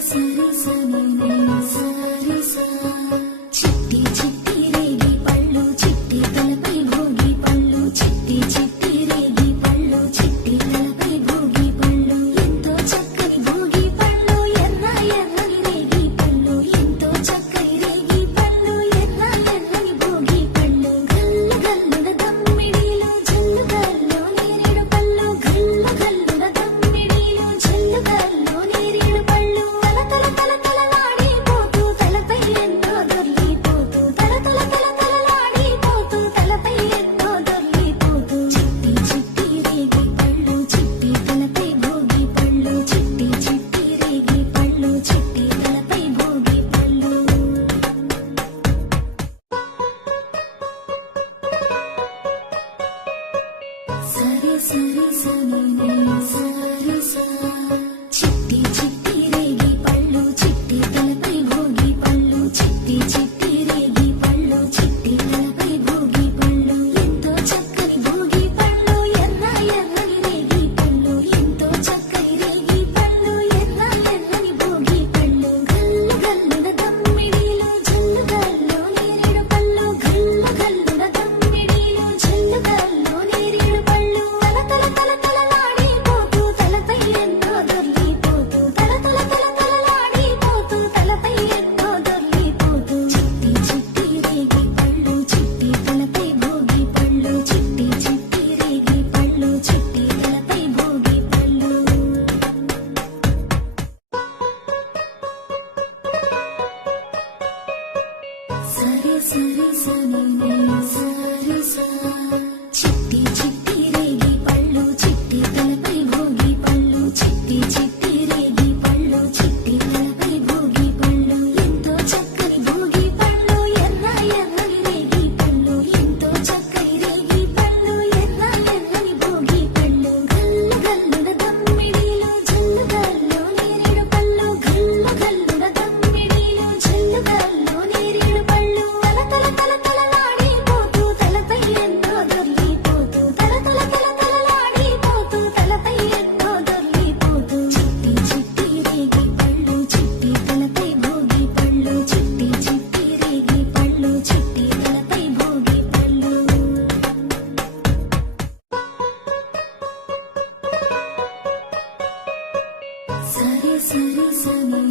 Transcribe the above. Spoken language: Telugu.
సరి సని సరి సా చిట్టి చిట్టి రేగి పళ్ళు చిట్టి తలపై భోగి పళ్ళు చిట్టి చిట్టి రేగి పళ్ళు చిట్టి తలపై భోగి పళ్ళు ఎంతో చక్కని భోగి పళ్ళు ఎర్ర ఎర్రని రేగి పళ్ళు ఎంతో చక్కని రేగి పళ్ళు ఎర్ర ఎర్రని భోగి పళ్ళు గల్లు గల్లున దమ్మిడిలో జల్లు గల్లో నేరేడు పళ్ళు గల్లు గల్లున దమ్మిడిలో జల్లు గల్లో నేరేడు పళ్ళు తల తల తల తలలాడిపోతూ తలపై ఎంతో దొర్లిపోతూ తల తల తల తలలాడిపోతూ తలపై ఎంతో దొర్లిపోతూ చిట్టి చిట్టి రేగి పళ్ళు చిట్టి తలపై భోగి పళ్ళు చిట్టి చిట్టి రేగి పళ్ళు చిట్టి తలపై భోగి పళ్ళు సరి సరి సని సరి సా చిట్టి చిట్టి రేగి పళ్ళు చిట్టి తలపై భోగి పళ్ళు చిట్టి చిట్టి రేగి పళ్ళు చిట్టి తలపై భోగి పళ్ళు ఎంతో చక్కని భోగి పళ్ళు ఎర్ర ఎర్రని రేగి పళ్ళు ఎంతో చక్కని రేగి పళ్ళు ఎర్ర ఎర్రని భోగి పళ్ళు గల్లు గల్లున దమ్మిడిలో జల్లు గల్లో నేరేడు పళ్ళు గల్లు గల్లున దమ్మిడిలో జల్లు గల్లో నేరేడు పళ్ళు తల తల తల తలలాడిపోతూ తలపై ఎంతో దొర్లిపోతూ తల తల తల తలలాడిపోతూ తలపై ఎంతో దొర్లిపోతూ చిట్టి చిట్టి రేగి పళ్ళు చిట్టి తలపై భోగి పళ్ళు చిట్టి చిట్టి రేగి పళ్ళు చిట్టి తలపై భోగి పళ్ళు సరి సరి సని సరి సా చిట్టి చిట్టి రేగి పళ్ళు చిట్టి తలపై భోగి పళ్ళు చిట్టి చిట్టి రేగి పళ్ళు చిట్టి తలపై భోగి పళ్ళు ఎంతో చక్కని భోగి పళ్ళు ఎర్ర ఎర్రని రేగి పళ్ళు ఎంతో చక్కని రేగి పళ్ళు ఎర్ర ఎర్రని భోగి పళ్ళు గల్లు గల్లున దమ్మిడిలో జల్లు గల్లో నేరేడు పళ్ళు గల్లు గల్లున దమ్మిడిలో జల్లు గల్లో నేరేడు పళ్ళు తల తల తల తలలాడిపోతూ తలపై ఎంతో దొర్లిపోతూ తల తల తల తలలాడిపోతూ తలపై ఎంతో దొర్లిపోతూ చిట్టి చిట్టి రేగి పళ్ళు చిట్టి తలపై భోగి పళ్ళు చిట్టి చిట్టి రేగి పళ్ళు చిట్టి తలపై భోగి పళ్ళు సరి సరి సని